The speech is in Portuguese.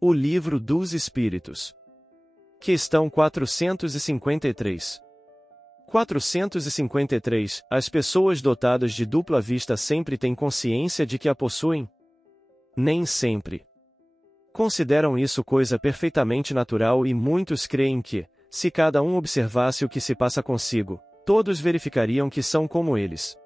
O Livro dos Espíritos. Questão 453. 453. As pessoas dotadas de dupla vista sempre têm consciência de que a possuem? Nem sempre. Consideram isso coisa perfeitamente natural e muitos creem que, se cada um observasse o que se passa consigo, todos verificariam que são como eles.